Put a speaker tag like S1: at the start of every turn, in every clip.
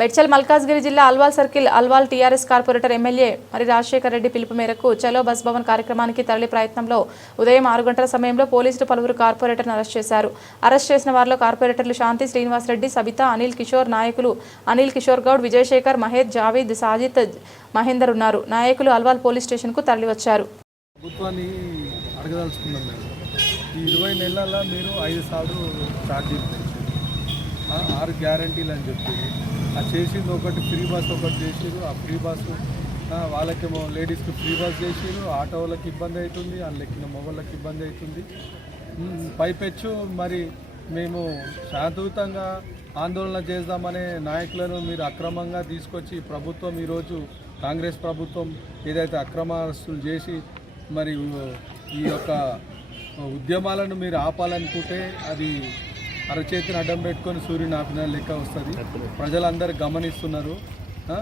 S1: మెడ్చల్ మల్కాజ్గిరి జిల్లా Alwal circle Alwal TRS corporator MLA మరి రాజశేఖర్ రెడ్డి పిలుపు మేరకు చలో బస్ భవన్ కార్యక్రమానికి తరలి ప్రయత్నంలో ఉదయం ఆరు గంటల సమయంలో పోలీసులు పలువురు కార్పొరేటర్ను అరెస్ట్ చేశారు. అరెస్ట్ చేసిన వారిలో కార్పొరేటర్లు శాంతి శ్రీనివాస్ రెడ్డి సబిత అనిల్ కిషోర్ నాయకులు అనిల్ కిషోర్ గౌడ్ విజయశేఖర్ మహేష్ జావీద్ సాజిత్ మహేందర్ ఉన్నారు. నాయకులు అల్వాల్ పోలీస్ స్టేషన్కు తరలివచ్చారు
S2: ప్రభుత్వాన్ని అడగదలుచుకున్నాం మేము. ఈ ఇరవై నెలల మీరు ఐదు సార్లు ఛార్జీలు ఆరు గ్యారంటీలు అని చెప్పి. ఆ చేసింది ఒకటి ఫ్రీ బస్ ఒకటి చేసారు ఆ ఫ్రీ బస్ వాళ్ళకేమో లేడీస్కి ఫ్రీ బస్ చేసారు ఆటో వాళ్ళకి ఇబ్బంది అవుతుంది వాళ్ళకి ఎక్కిన మొగళ్ళకి ఇబ్బంది అవుతుంది పైపెచ్చు మరి మేము శాంతియుతంగా ఆందోళన చేద్దామనే నాయకులను మీరు అక్రమంగా తీసుకొచ్చి ప్రభుత్వం ఈరోజు కాంగ్రెస్ ప్రభుత్వం ఏదైతే అక్రమ అరెస్టులు చేసి మరి ఈ యొక్క ఉద్యమాలను మీరు ఆపాలనుకుంటే అది అరచేతిని అడ్డం పెట్టుకొని సూర్యుని ఆపిన లెక్క వస్తుంది. ప్రజలందరూ గమనిస్తున్నారు. ఆ?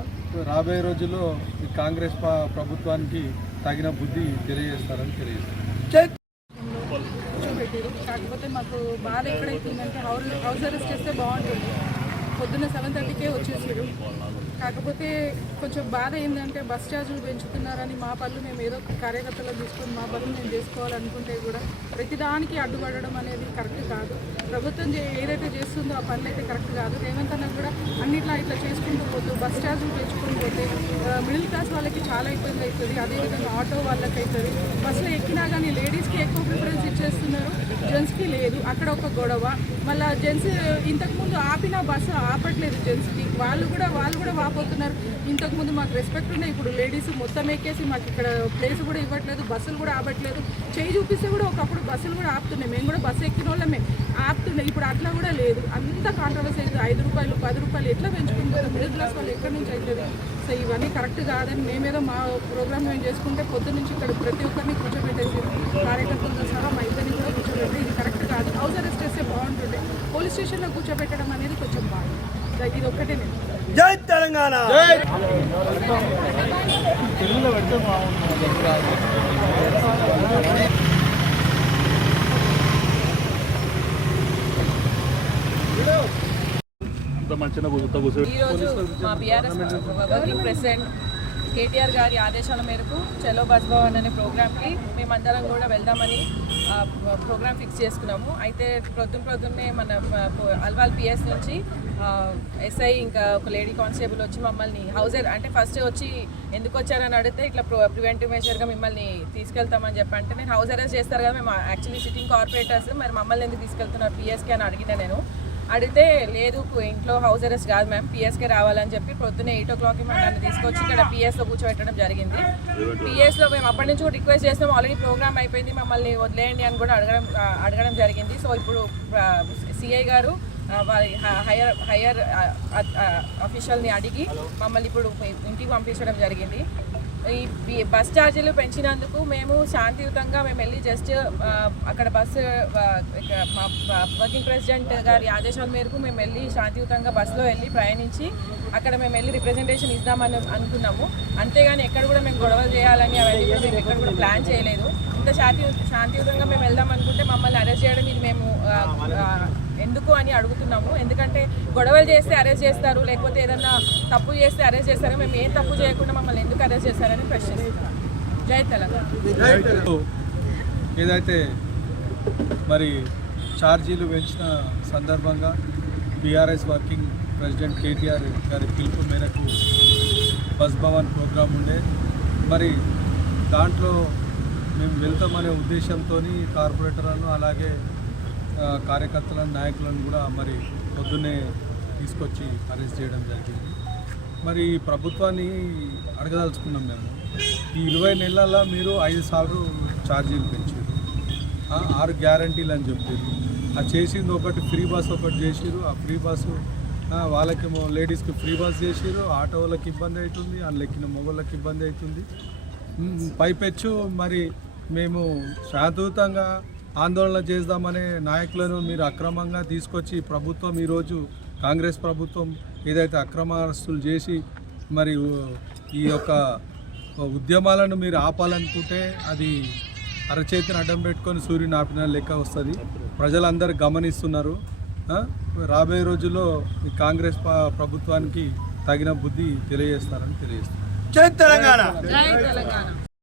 S2: రాబోయే రోజుల్లో ఈ కాంగ్రెస్ ప్రభుత్వానికి తగిన బుద్ధి తెలియజేస్తారని తెలియజేస్తారు
S3: కాకపోతే మాకు బాధ ఎక్కడైతుందంటే హౌస్ హౌస్ అరెస్ట్ చేస్తే బాగుంటుంది. పొద్దున్న సెవెన్ థర్టీకే వచ్చేసారు. కాకపోతే కొంచెం బాధ ఏంటంటే బస్ ఛార్జీలు పెంచుతున్నారని మా పనులు మేము ఏదో ఒక కార్యకర్తలు తీసుకొని మా పనులు మేము చేసుకోవాలనుకుంటే కూడా ప్రతిదానికి అడ్డుపడడం అనేది కరెక్ట్ కాదు. ప్రభుత్వం ఏదైతే చేస్తుందో ఆ పనులు అయితే కరెక్ట్ కాదు. రేవంత్ అన్న కూడా అన్నిట్లా ఇట్లా చేసుకుంటూ పోతూ బస్ ఛార్జీలు పెంచుకుంటూ పోతే మిడిల్ క్లాస్ వాళ్ళకి చాలా ఇబ్బంది అవుతుంది అదేవిధంగా ఆటో వాళ్ళకి అవుతుంది బస్సులో ఎక్కినా కానీ లేడీస్కి ఎక్కువ ప్రిఫరెన్స్ ఇచ్చేస్తున్నారు. జెంట్స్కి లేదు. అక్కడ ఒక గొడవ. మళ్ళీ జెంట్స్ ఇంతకుముందు ఆపిన బస్సు ఆపట్లేదు జెంట్స్కి. వాళ్ళు కూడా వాళ్ళు కూడా వాపోతున్నారు. ఇంతకుముందు మాకు రెస్పెక్ట్ ఉన్నాయి. ఇప్పుడు లేడీస్ మొత్తం ఎక్కేసి మాకు ఇక్కడ ప్లేస్ కూడా ఇవ్వట్లేదు బస్సులు కూడా ఆపట్లేదు. చేయి చూపిస్తే కూడా ఒకప్పుడు బస్సులు కూడా ఆపుతున్నాయి. మేము కూడా బస్సు ఎక్కిన వాళ్ళమే. ఆపుతున్నాయి. ఇప్పుడు అట్లా కూడా లేదు. అంత కాంట్రవర్సీ అయితే ఐదు రూపాయలు పది రూపాయలు ఎట్లా పెంచుకుంటారు? మిడిల్ క్లాస్ వాళ్ళు ఎక్కడి నుంచి అవుతుంది సో ఇవన్నీ కరెక్ట్ కాదని మేమేదో మా ప్రోగ్రామ్ మేము చేసుకుంటే పొద్దు నుంచి ఇక్కడ ప్రతి ఒక్కరిని కూర్చోబెట్టేసి కార్యకర్తలతో సహా మా ఇద్దరిని కూడా కూర్చోబెట్టి ఇది కరెక్ట్ కాదు. హౌస్ అరెస్ట్ చేస్తే బాగుంటుండే. పోలీస్ స్టేషన్లో కూర్చోబెట్టడం అనేది కొంచెం బాగుంటుంది
S4: జై తెలంగాణ!
S5: ఈరోజు మా బీఆర్ఎస్ ప్రెసిడెంట్ కేటీఆర్ గారి ఆదేశాల మేరకు చలో బస్ భవన్ అనే ప్రోగ్రామ్కి మేమందరం కూడా వెళ్దామని ప్రోగ్రామ్ ఫిక్స్ చేసుకున్నాము. అయితే ప్రొద్దున ప్రొద్దున్నే మన అల్వాల్ పిఎస్ నుంచి ఎస్ఐ ఇంకా ఒక లేడీ కానిస్టేబుల్ వచ్చి మమ్మల్ని హౌజర్ అంటే ఫస్ట్ వచ్చి ఎందుకు వచ్చారని అడిగితే ఇట్లా ప్రివెంటివ్ ప్రివెంటివ్ మెజర్గా మిమ్మల్ని తీసుకెళ్తామని చెప్పి అంటే నేను హౌస్ అరెస్ట్ చేస్తారు కదా మేము యాక్చువల్లీ సిట్టింగ్ కార్పొరేటర్స్ మరి మమ్మల్ని ఎందుకు తీసుకెళ్తున్నారు పిఎస్కి అని అడిగిన నేను. అడిగితే లేదు ఇంట్లో హౌస్ అరెస్ట్ కాదు మ్యామ్ పిఎస్కే రావాలని చెప్పి పొద్దున్న ఎయిట్ ఓ క్లాక్కి మేము నన్ను తీసుకొచ్చి ఇక్కడ పిఎస్లో కూర్చోబెట్టడం జరిగింది. పిఎస్లో మేము అప్పటి నుంచి కూడా రిక్వెస్ట్ చేస్తాం ఆల్రెడీ ప్రోగ్రామ్ అయిపోయింది మమ్మల్ని వదిలేయండి అని కూడా అడగడం అడగడం జరిగింది. సో ఇప్పుడు సిఐ గారు వారి హ- హైయర్ హైయర్ అఫీషియల్ని అడిగి మమ్మల్ని ఇప్పుడు ఇంటికి పంపించడం జరిగింది. ఈ బస్ ఛార్జీలు పెంచినందుకు మేము శాంతియుతంగా మేము వెళ్ళి జస్ట్ అక్కడ బస్సు వర్కింగ్ ప్రెసిడెంట్ గారి ఆదేశాల మేరకు మేము వెళ్ళి శాంతియుతంగా బస్సులో వెళ్ళి ప్రయాణించి అక్కడ మేము వెళ్ళి రిప్రజెంటేషన్ ఇద్దామని అనుకున్నాము. అంతేగాని ఎక్కడ కూడా మేము గొడవలు చేయాలని అవన్నీ కూడా మేము ఎక్కడ కూడా ప్లాన్ చేయలేదు. ఇంత శాంతి శాంతియుతంగా మేము వెళ్దాం అనుకుంటే మమ్మల్ని అరెస్ట్ చేయడం ఇది మేము ఎందుకు అని అడుగుతున్నాము. ఎందుకంటే గొడవలు చేస్తే అరెస్ట్ చేస్తారు లేకపోతే ఏదన్నా తప్పు చేస్తే అరెస్ట్ చేస్తారు. మేము ఏం తప్పు చేయకుండా మమ్మల్ని ఎందుకు అరెస్ట్ చేస్తారని ప్రశ్నిస్తున్నాం జై తెలంగాణ.
S2: ఏదైతే మరి ఛార్జీలు పెంచిన సందర్భంగా బీఆర్ఎస్ వర్కింగ్ ప్రెసిడెంట్ కేటీఆర్ గారి పిలుపు మేరకు బస్ భవన్ ప్రోగ్రాం ఉండే. మరి దాంట్లో మేము వెళ్తామనే ఉద్దేశంతో కార్పొరేటర్లను అలాగే కార్యకర్తలను నాయకులను కూడా మరి పొద్దున్నే తీసుకొచ్చి అరెస్ట్ చేయడం జరిగింది. మరి ప్రభుత్వాన్ని అడగదలుచుకున్నాం మేము. ఈ ఇరవై నెలల మీరు ఐదు సార్లు ఛార్జీలు పెంచారు. ఆరు గ్యారంటీలు అని చెప్పారు. ఆ చేసింది ఒకటి ఫ్రీ బస్ ఒకటి చేసిరు ఆ ఫ్రీ బస్సు వాళ్ళకేమో లేడీస్కి ఫ్రీ బస్ చేసిరు ఆటో వాళ్ళకి ఇబ్బంది అవుతుంది అందులో ఎక్కిన మొగళ్ళకి ఇబ్బంది అవుతుంది. పైపెచ్చు మరి మేము శాంతియుతంగా ఆందోళన చేద్దామనే నాయకులను మీరు అక్రమంగా తీసుకొచ్చి ప్రభుత్వం ఈరోజు కాంగ్రెస్ ప్రభుత్వం ఏదైతే అక్రమ అరెస్టులు చేసి మరి ఈ యొక్క ఉద్యమాలను మీరు ఆపాలనుకుంటే అది అరచేతిని అడ్డం పెట్టుకొని సూర్యుని ఆపిన లెక్క వస్తుంది. ప్రజలందరూ గమనిస్తున్నారు. రాబోయే రోజుల్లో ఈ కాంగ్రెస్ ప్రభుత్వానికి తగిన బుద్ధి తెలియజేస్తారని తెలియజేస్తారు
S4: జై తెలంగాణ!
S5: జై తెలంగాణ!